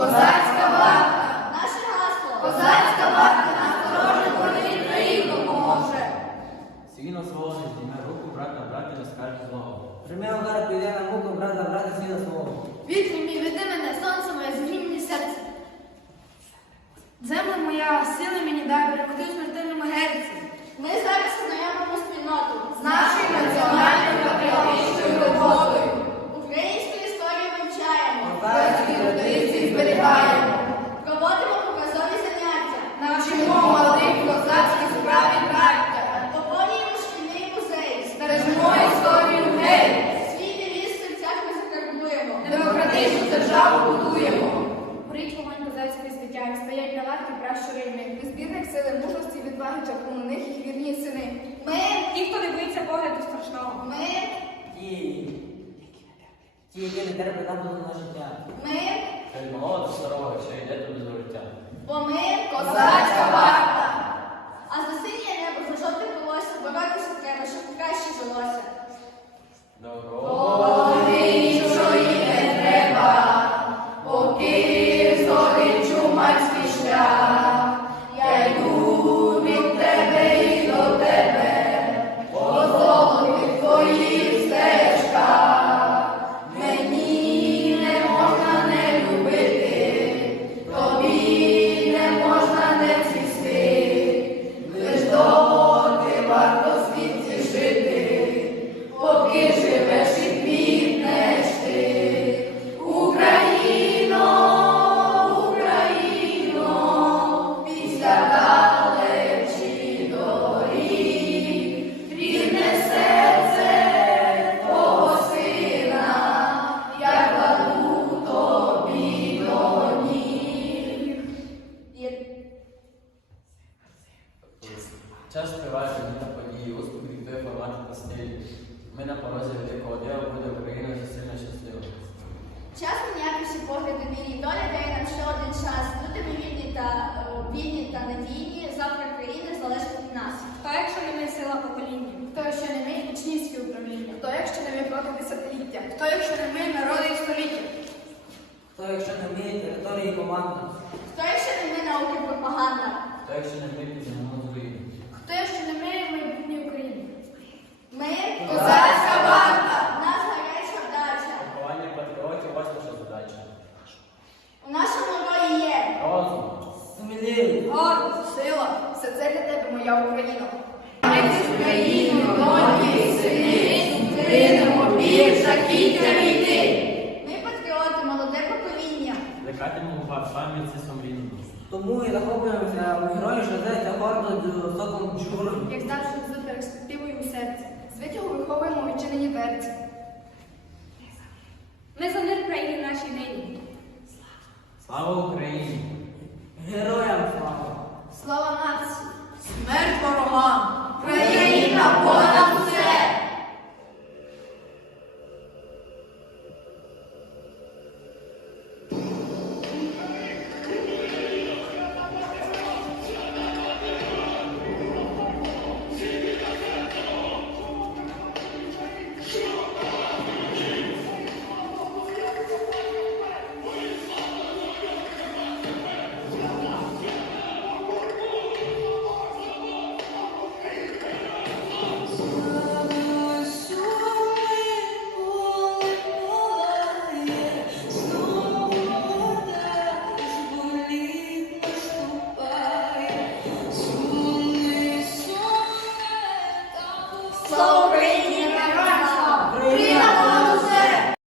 Козацька варта! Наше гасло! Козацька варта нас дороже, понад країну поможе! Сіно свого зніме руку, брат на брата не скаже злого. Прийми удар, піде на муку, брата, брата, сина свого. Вітрі мій, веди мене, сонце козацької стоять на лавці пращури ми. Безбірних сили мужності, відваги, чаклуни них їх вірні сини. Ми, Ті, хто не боїться погляду страшного. ми, Ті, які не терпить. ті, які не терпять нападу на життя. ми, Що від старого, що йде туди Час співати на події, успіх диктує формат та стиль. Ми на порозі великого діла буде Україна вже сильно щаслива. Час міняти всі погляди війні. Доля дає нам ще один час. Бути ми вільні та е, вільні та надійні. Завтра країни залежить від нас. Хто, якщо не ми сила покоління? Хто, якщо не ми учнівське управління? Хто, якщо не ми проти десятиліття? Хто, якщо не ми народи і століття? Хто, якщо не вміє території команда? Хто якщо не ми науки пропаганда? То якщо не ми піднімемо злої. Хто, якщо не ми України? Ми Козацька варта! Нас гаряча вдача. Поховання патріотів ось наша задача. У нашому рої є. Розум. Сміливі. Гордість, сила, все це для тебе, моя Україна. Ми з країну, доньки і сини, зустрінемо більш жахіття війни. Ми патріоти, молоде покоління. Лекатимемо вас пам'ять зі рідним. Тому і захоплюємося здається гордо з високом чуром. Як завжди з перспективою у серці. З витягу виховуємо відчинені перці.